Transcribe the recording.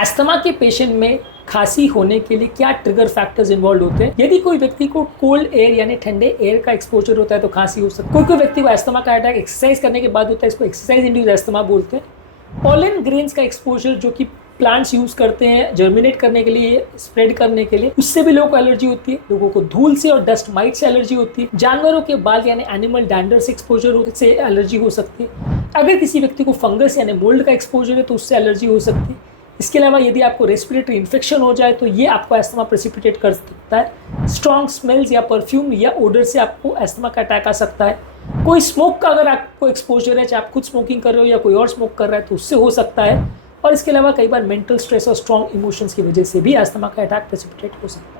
Asthma के patient में खांसी होने के लिए क्या ट्रिगर फैक्टर्स इन्वॉल्व होते हैं? यदि कोई व्यक्ति को कोल्ड एयर यानी ठंडे एयर का एक्सपोजर होता है तो खांसी हो सकती है। कोई व्यक्ति को अस्थमा का अटैक एक्सरसाइज करने के बाद होता है, इसको एक्सरसाइज इंड्यूस्ड अस्थमा बोलते हैं। पॉलन ग्रेन्स का एक्सपोजर जो कि प्लांट्स यूज करते हैं जर्मिनेट करने के लिए, स्प्रेड करने के लिए, उससे भी लोगों को एलर्जी होती है। लोगों को धूल से और डस्ट माइट से एलर्जी होती है। जानवरों के बाल यानी एनिमल डैंडर से एक्सपोजर से एलर्जी हो सकती है। अगर किसी व्यक्ति को फंगस यानी मोल्ड का एक्सपोजर है तो उससे एलर्जी हो सकती है। इसके अलावा यदि आपको रेस्पिरेटरी इन्फेक्शन हो जाए तो ये आपको अस्थमा प्रेसिपिटेट कर सकता है। स्ट्रॉन्ग स्मेल्स या परफ्यूम या ओडर से आपको अस्थमा का अटैक आ सकता है। कोई स्मोक का अगर आपको एक्सपोजर है, चाहे आप खुद स्मोकिंग कर रहे हो या कोई और स्मोक कर रहा है, तो उससे हो सकता है। और इसके अलावा कई बार मेंटल स्ट्रेस और स्ट्रॉन्ग इमोशंस की वजह से भी अस्थमा का अटैक प्रेसिपिटेट हो सकता है।